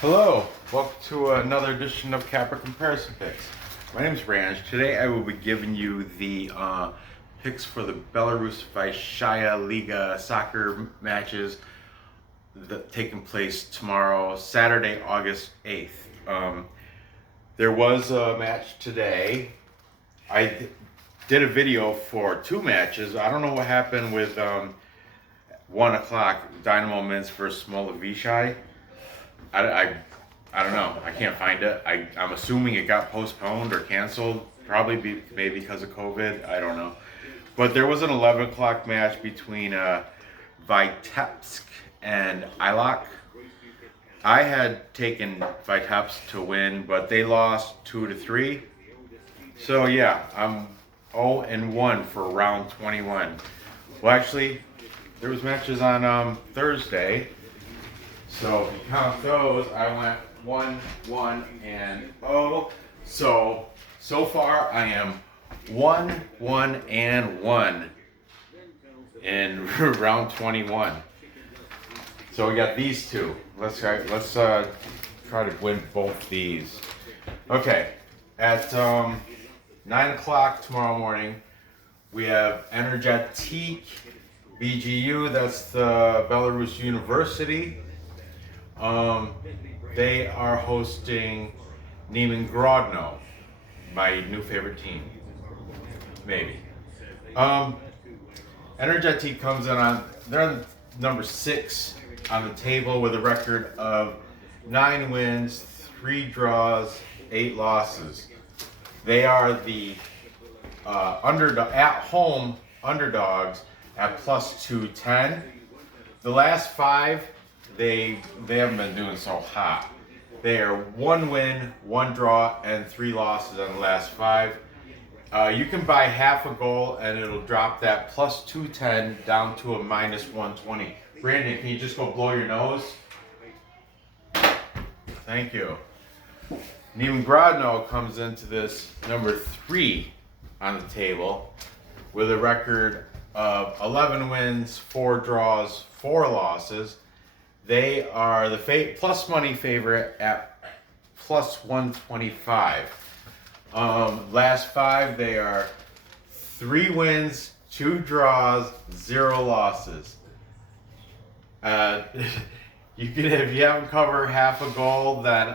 Hello, welcome to another edition of Capra Comparison Picks. My name is Ranj. Today I will be giving you the picks for the Belarus Vysshaya Liga soccer matches that taking place tomorrow, Saturday, August 8th. There was a match today. I did a video for two matches. I don't know what happened with 1 o'clock, Dynamo Minsk versus Vysshaya. I don't know. I can't find it. I'm assuming it got postponed or canceled. Maybe because of COVID. I don't know. But there was an 11 o'clock match between Vitebsk and Ilok. I had taken Vitebsk to win, but they lost 2-3. So yeah, I'm 0-1 for round 21. Well, actually, there was matches on Thursday. So if you count those, I went 1-1 and 0. So far I am 1-1 and 1 in round 21. So we got these two. Let's try to win both these. Okay, at 9 o'clock tomorrow morning, we have Energetik-BGU. That's the Belarus University. They are hosting Neman Grodno, my new favorite team. Maybe. Energetik comes in they're number 6 on the table with a record of 9 wins, 3 draws, 8 losses. They are the at-home underdogs at plus 210. The last 5, they haven't been doing so hot. They are 1 win, 1 draw, and 3 losses on the last 5. You can buy half a goal, and it'll drop that plus 210 down to a minus 120. Brandon, can you just go blow your nose? Thank you. Neman Grodno comes into this number 3 on the table with a record of 11 wins, 4 draws, 4 losses. They are the plus money favorite at plus 125. Last 5, they are 3 wins, 2 draws, 0 losses. If you haven't covered half a goal, then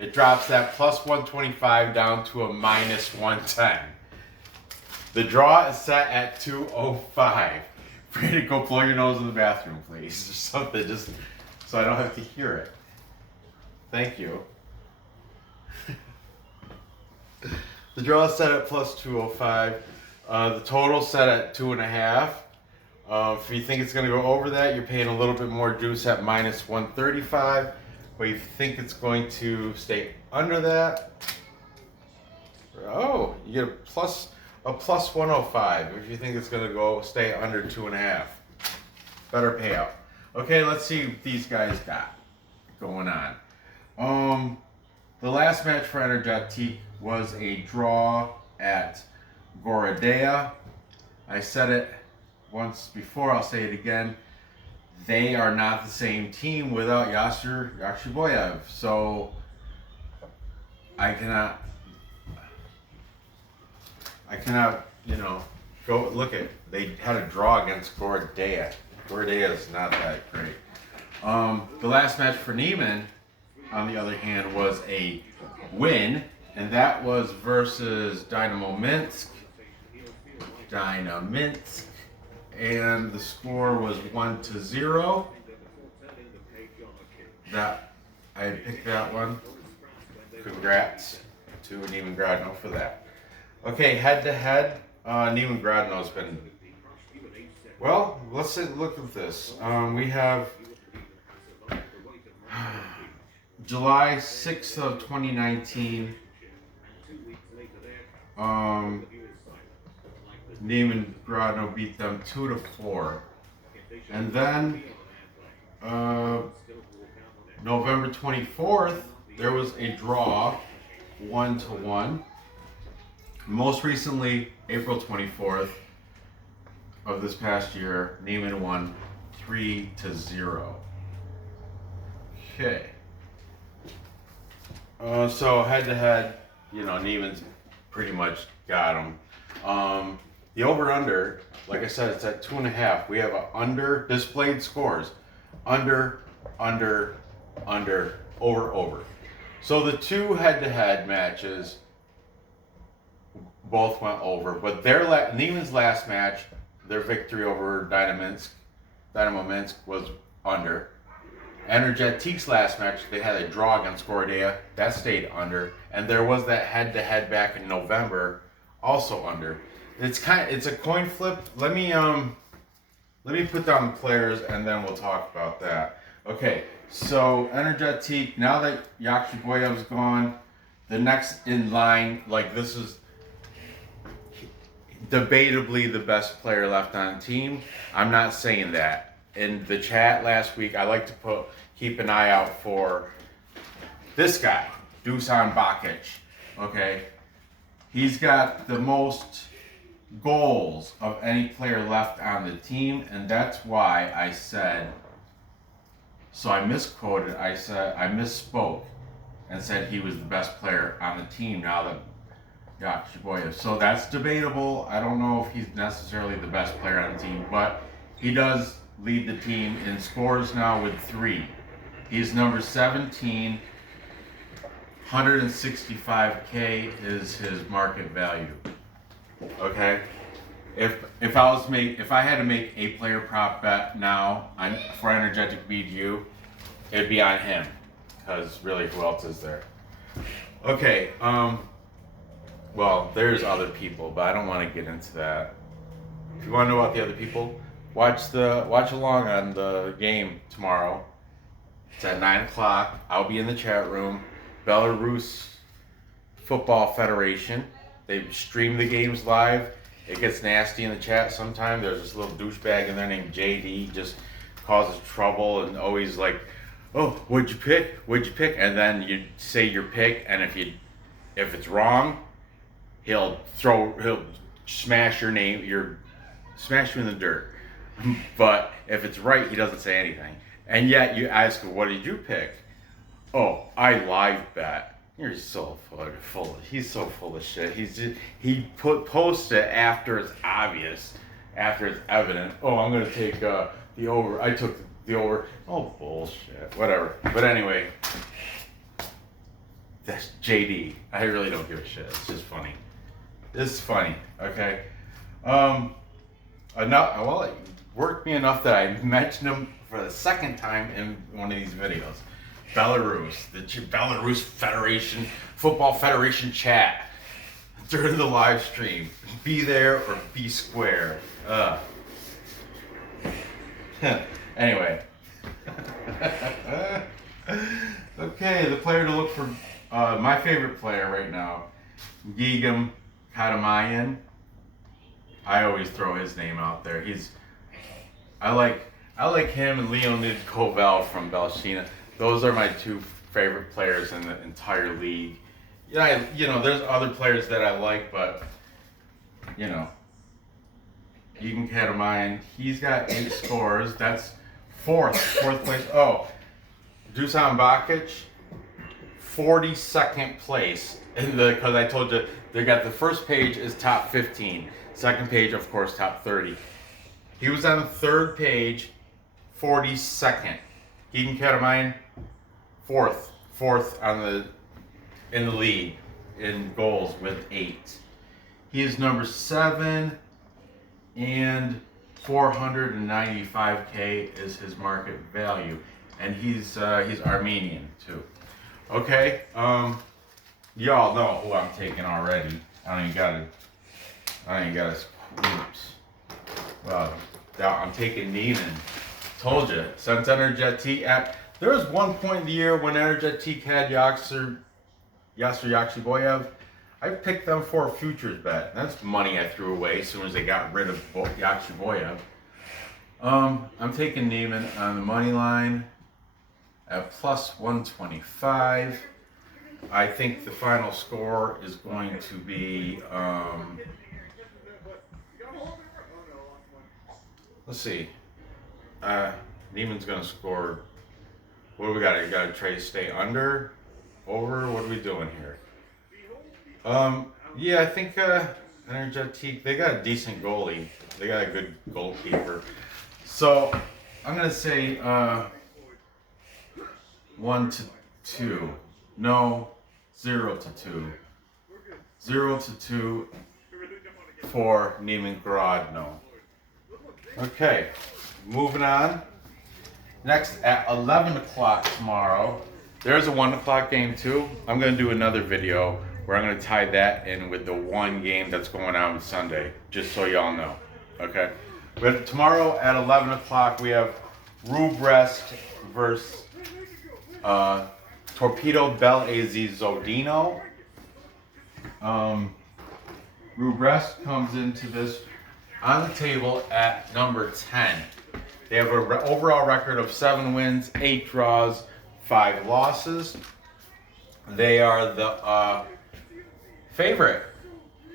it drops that plus 125 down to a minus 110. The draw is set at 205. Brandon, go blow your nose in the bathroom, please, or something, just so I don't have to hear it. Thank you. The draw is set at plus 205. The total set at 2.5. If you think it's going to go over that, you're paying a little bit more juice at minus 135. But if you think it's going to stay under that, you get a plus 105 if you think it's going to stay under 2.5. Better payout. Okay, let's see what these guys got going on. The last match for Energetik was a draw at Grodno. I said it once before, I'll say it again. They are not the same team without Yakshiboyev. So I cannot, go look at. They had a draw against Grodno. Grodno is not that great. The last match for Neman, on the other hand, was a win, and that was versus Dynamo Minsk. And the score was 1-0. That I had picked that one. Congrats to Neman Grodno for that. Okay, head to head, Neman Grodno's been. Well, let's look at this. We have July 6th of 2019. Neman Grodno beat them 2-4. And then November 24th, there was a draw 1-1. Most recently, April 24th of this past year, Neman won 3-0. Okay. So head to head, Neman's pretty much got him. The over under, like I said, it's at 2.5. We have a under displayed scores, under, over. So the two head to head matches both went over, but Neman's last match, their victory over Dynamo Minsk was under. Energetik's last match, they had a draw against Grodno, that stayed under, and there was that head-to-head back in November, also under. It's a coin flip. Let me put down the players and then we'll talk about that. Okay, so Energetik, now that Yakshiboyev's gone, the next in line, like this is debatably the best player left on the team. I'm not saying that. In the chat last week, I like to keep an eye out for this guy, Dusan Bakic. Okay, he's got the most goals of any player left on the team, and that's why I said. So I misquoted. I misspoke and said he was the best player on the team. Now that Yakshiboyev. So that's debatable. I don't know if he's necessarily the best player on the team, but he does lead the team in scores now with 3. He's number 17. 165K is his market value. Okay? If I had to make a player prop bet now for Energetik-BGU, it'd be on him. Because really, who else is there? Okay, well, there's other people, but I don't want to get into that. If you want to know about the other people, watch along on the game tomorrow. It's at 9 o'clock. I'll be in the chat room. Belarus Football Federation. They stream the games live. It gets nasty in the chat sometimes. There's this little douchebag in there named JD, just causes trouble and always like, oh, what'd you pick? And then you say your pick, and if it's wrong, he'll smash your name, smash you in the dirt. But if it's right, he doesn't say anything. And yet you ask him, what did you pick? Oh, I live bet. You're so he's so full of shit. He posts it after it's obvious, after it's evident. Oh, I'm gonna take the over. I took the over. Oh, bullshit. Whatever. But anyway, that's JD. I really don't give a shit. It's just funny. This is funny. Okay. It worked me enough that I mentioned him for the second time in one of these videos. Belarus, the Belarus Federation, Football Federation chat during the live stream. Be there or be square. Anyway. Okay, the player to look for, my favorite player right now, Gigam Kadamayan. I always throw his name out there. I like him and Leonid Koval from Vysshaya. Those are my 2 favorite players in the entire league. Yeah, there's other players that I like, but Gigam Kadamayan, he's got 8 scores. That's fourth place. Oh, Dusan Bakic, 42nd place because I told you they got the first page is top 15. Second page, of course, top 30. He was on the third page, 42nd. Gigam Kadamayan, fourth in the league in goals with 8. He is number 7, and 495K is his market value, and he's Armenian too. Okay, y'all know who I'm taking already. I don't even gotta. Oops. Well, I'm taking Neman. Told you. Since Energetik, there was one point in the year when Energetik had Yasser Yakshiboyev. I picked them for a futures bet. That's money I threw away as soon as they got rid of Yakshiboyev. I'm taking Neman on the money line at plus 125. I think the final score is going to be, let's see. Neman's going to score. What do we got? You got to try to stay under Over. What are we doing here? Yeah, I think Energetik, they got a decent goalie. They got a good goalkeeper. So I'm gonna say 1-2. No, 0-2. 0-2 for Neman Grodno. Okay, moving on. Next at 11 o'clock tomorrow, there's a 1 o'clock game too. I'm gonna do another video where I'm gonna tie that in with the one game that's going on Sunday, just so y'all know. Okay. But tomorrow at 11 o'clock we have Brest versus Torpedo-Zhodino. Brest comes into this on the table at number 10. They have an overall record of 7 wins, 8 draws, 5 losses. They are the favorite,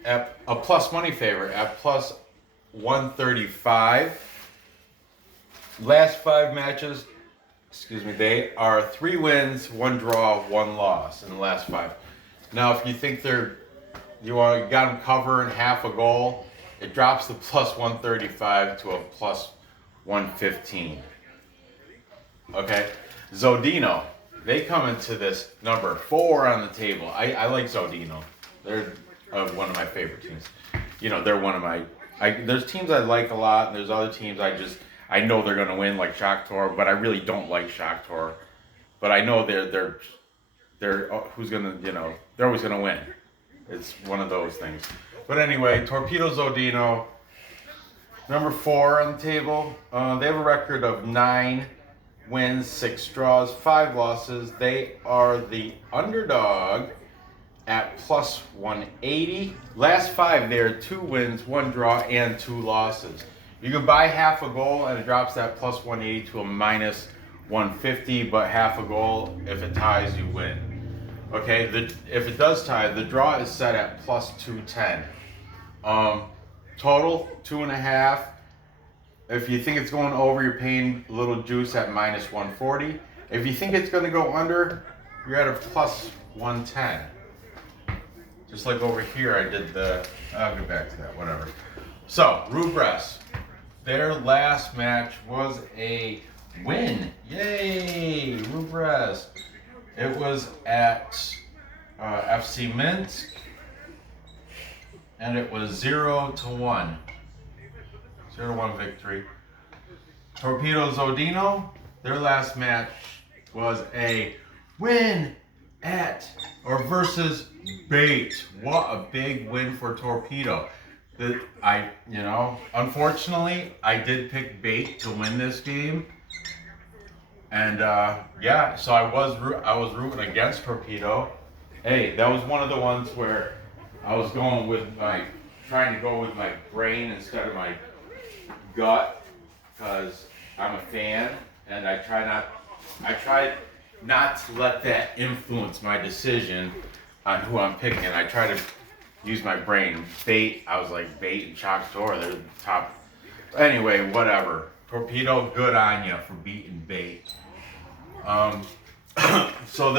at a plus money favorite at plus 135. Last 5 matches, they are 3 wins, 1 draw, 1 loss in the last 5. Now, if you think you got them covering half a goal, it drops the plus 135 to a plus 115. Okay, Zhodino, they come into this number 4 on the table. I like Zhodino. They're one of my favorite teams. You know, they're one of my. There's teams I like a lot, and there's other teams I know they're gonna win, like Shakhtar, but I really don't like Shakhtar. But I know they're who's gonna, they're always gonna win. It's one of those things. But anyway, Torpedo-Zhodino, number 4 on the table. They have a record of 9 wins, 6 draws, 5 losses. They are the underdog at plus 180. Last 5, they're 2 wins, 1 draw, and 2 losses. You can buy half a goal and it drops that plus 180 to a minus 150, but half a goal, if it ties, you win. Okay, if it does tie, the draw is set at plus 210. Total 2.5. If you think it's going over, you're paying a little juice at minus 140. If you think it's going to go under, you're at a plus 110. Just like over here, I did I'll get back to that, whatever. So, Brest, their last match was a win. Yay, Brest. It was at FC Minsk, and it was 0-1. 0-1 victory. Torpedo-Zhodino, their last match was a win versus Bait. What a big win for Torpedo. Unfortunately, I did pick Bait to win this game. And so I was rooting against Torpedo. Hey, that was one of the ones where I was trying to go with my brain instead of my gut, because I'm a fan, and I try not to let that influence my decision on who I'm picking. I try to use my brain. Bait, I was like, Bait and Shakhtar, they're the top. Anyway, whatever. Torpedo, good on you for beating Bait. So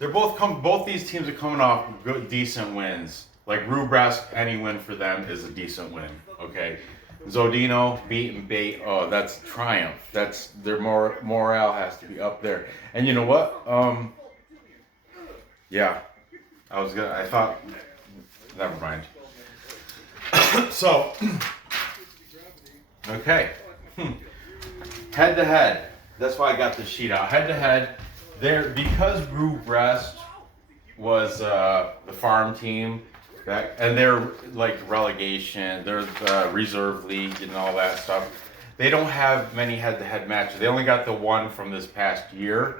both these teams are coming off good, decent wins. Like Brest, any win for them is a decent win. Okay, Zhodino beating Bait. Oh, that's triumph. That's their morale has to be up there. And you know what? Yeah, I thought. Never mind. So, okay. Head to head. That's why I got the sheet out. Head to head. Because Brest was the farm team, and they're like relegation, they're the reserve league and all that stuff. They don't have many head-to-head matches. They only got the one from this past year,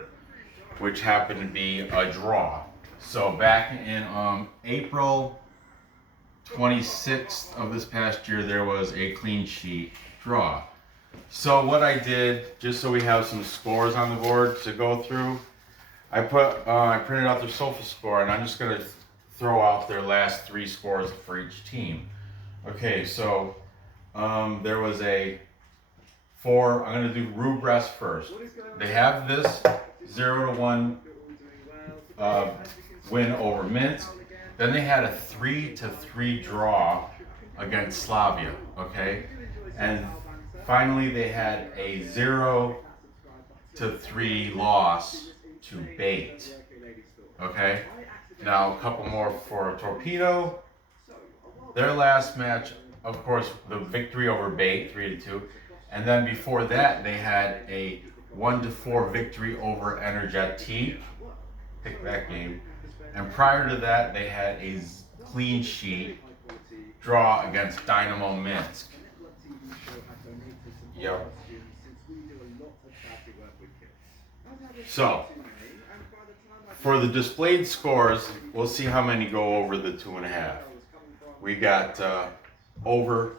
which happened to be a draw. So back in April 26th of this past year, there was a clean sheet draw. So what I did, just so we have some scores on the board to go through, I printed out their SOFA score, and I'm just going to throw out their last 3 scores for each team. Okay, so there was I'm going to do Brest first. They have this 0-1 win over Minsk. Then they had a 3-3 draw against Slavia, okay? And finally they had a 0-3 loss to Bait, okay? Now a couple more for Torpedo. Their last match, of course, the victory over Bait, 3-2. And then before that, they had a 1-4 victory over Energetik. Pick that game. And prior to that, they had a clean sheet draw against Dynamo Minsk. Yep. So, for the displayed scores, we'll see how many go over the 2.5. We got over,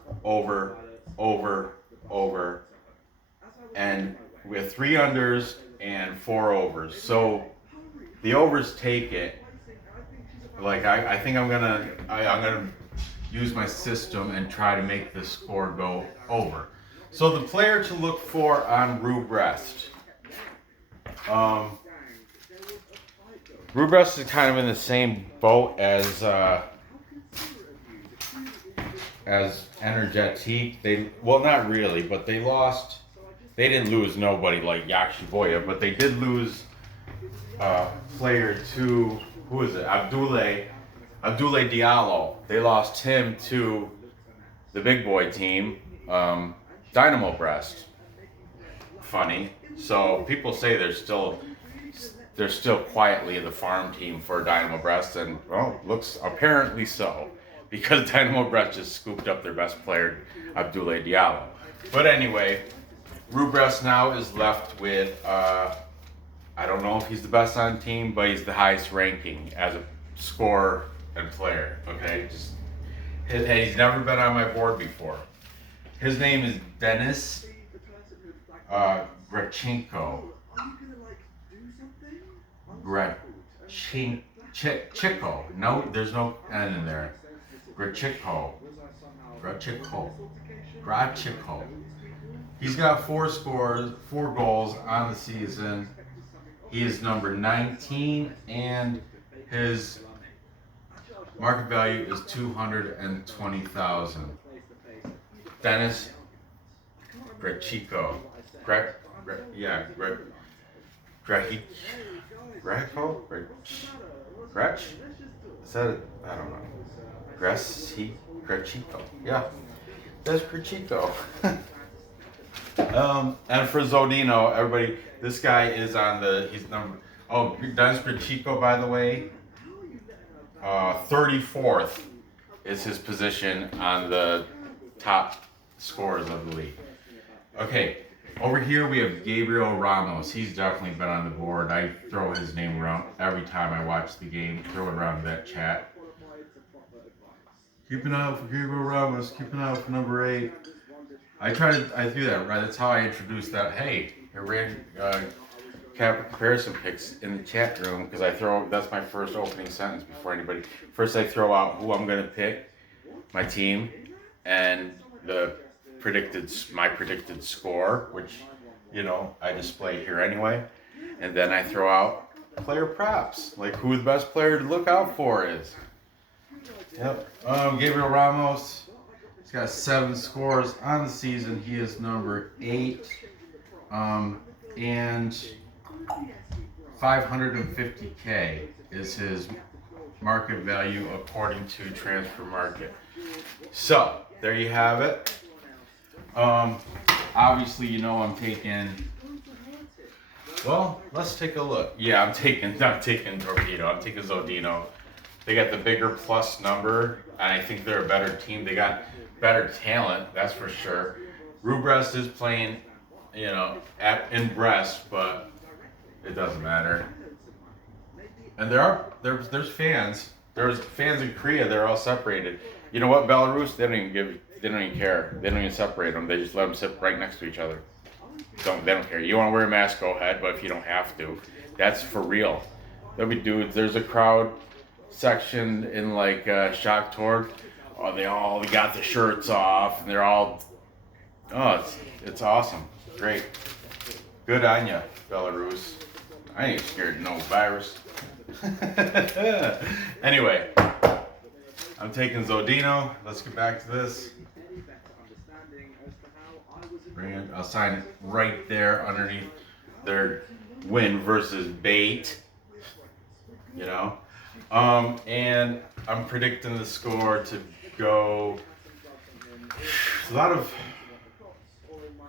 and we have 3 unders and 4 overs. So the overs take it. Like I think I'm gonna use my system and try to make the score go over. So the player to look for on Rukh Brest. Rukh Brest is kind of in the same boat as Energetik. Well, not really, but they lost. They didn't lose nobody like Yakshiboya, but they did lose player to, who is it? Abdoulaye Diallo. They lost him to the big boy team, Dynamo Brest. Funny. So people say they're still quietly the farm team for Dynamo Brest, and well, looks apparently so, because Dynamo Brest just scooped up their best player, Abdoulaye Diallo. But anyway, Rukh Brest now is left with, I don't know if he's the best on team, but he's the highest ranking as a scorer and player, okay? He's never been on my board before. His name is Denis Grechenko. Chico. No, there's no N in there. Grachico. He's got 4 goals on the season. He is number 19, and his market value is 220,000. Denis Grachico. Gretch? Is that it? I don't know. Grachico. Yeah. That's Grachico. And for Zhodino, everybody, this guy is on he's number, Denis Grachico, by the way, 34th is his position on the top scorers of the league. Okay. Over here we have Gabriel Ramos. He's definitely been on the board. I throw his name around every time I watch the game. Throw it around that chat. Keep an eye out for Gabriel Ramos. Keep an eye out for number 8. I threw that right. That's how I introduced that. Hey, I ran comparison picks in the chat room, because that's my first opening sentence before anybody. First I throw out who I'm going to pick, my team, and my predicted score, which, I display here anyway. And then I throw out player props, like who the best player to look out for is. Yep. Gabriel Ramos, he's got 7 scores on the season. He is number 8. And 550K is his market value according to Transfer Market. So, there you have it. Obviously, I'm taking, well, let's take a look. Yeah, I'm taking Torpedo. I'm taking Zhodino. They got the bigger plus number, and I think they're a better team. They got better talent, that's for sure. Rukh Brest is playing, in Brest, but it doesn't matter. And there's fans. There's fans in Korea. They're all separated. You know what? Belarus, they don't even care. They don't even separate them. They just let them sit right next to each other. They don't care. You want to wear a mask, go ahead, but if you don't have to, that's for real. There'll be dudes. There's a crowd section in Shock Torg. Oh, they got the shirts off, and they're all. Oh, it's awesome. Great. Good on ya, Belarus. I ain't scared of no virus. Anyway, I'm taking Zhodino. Let's get back to this. Bring it. I'll sign it right there underneath their win versus bait. You know, and I'm predicting the score to go. A lot of.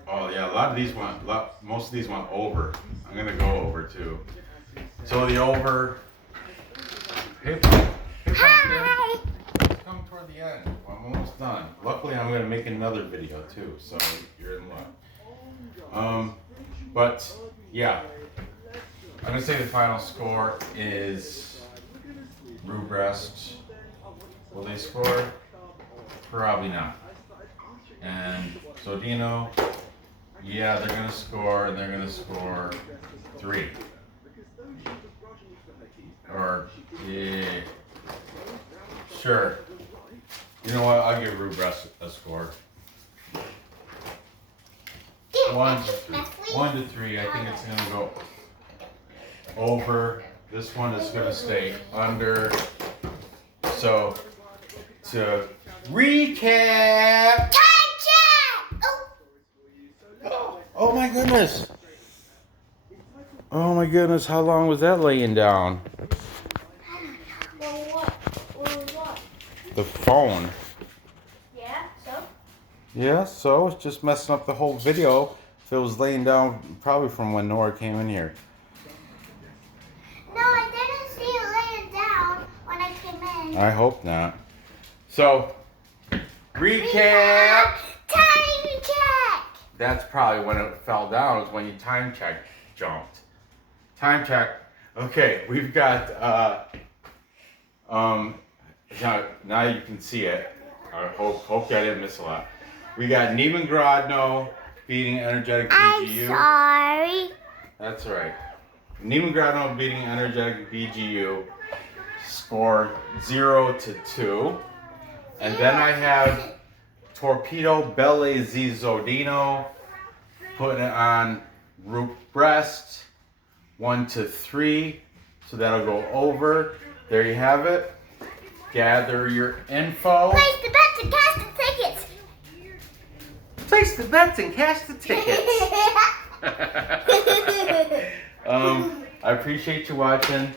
Oh yeah, a lot of these went. Most of these went over. I'm gonna go over too. So the over. Hi. Come toward the end. Well, I'm almost done. Luckily, I'm gonna make another video too, so you're in luck. But yeah, I'm gonna say the final score is Rukh Brest. Will they score? Probably not. And Zhodino, yeah, they're gonna score. They're gonna score 3. Or yeah, sure. You know what? I'll give Rukh Brest a score. 1 to 3. 1 to 3. I think it's gonna go over. This one is gonna stay under. So to recap. Oh my goodness. Oh my goodness, how long was that laying down? What? The phone. Yeah, so? Yeah, so it's just messing up the whole video. If it was laying down, probably from when Nora came in here. No, I didn't see it laying down when I came in. I hope not. So, recap. Time check. That's probably when it fell down, was when you time check jumped. Time check. Okay, we've got, now you can see it. I hope I didn't miss a lot. We got Neman Grodno beating Energetik-BGU. I'm sorry. That's right. Neman Grodno beating Energetik-BGU. Score 0-2. And then I have Torpedo-Zhodino putting it on Rukh Brest 1-3. So that'll go over. There you have it. Gather your info. Place the bets and cash the tickets. Place the bets and cash the tickets. I appreciate you watching.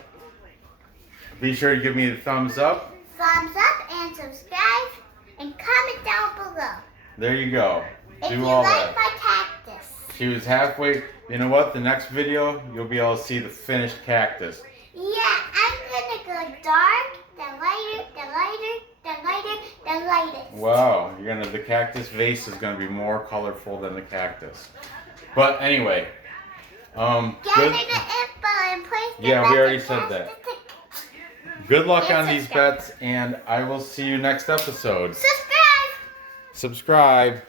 Be sure to give me the thumbs up. Thumbs up and subscribe and comment down below. There you go. If Do you all like that. my cactus. She was halfway. You know what? The next video, you'll be able to see the finished cactus. Yeah, I'm gonna go dark, then lighter, then lighter, then lighter, then lighter. Wow, the cactus vase is gonna be more colorful than the cactus. But anyway, Gather good. the info and place the Yeah, bets we already and said cash that. the tickets. Good luck And on these subscribe. bets, and I will see you next episode. Subscribe. Subscribe.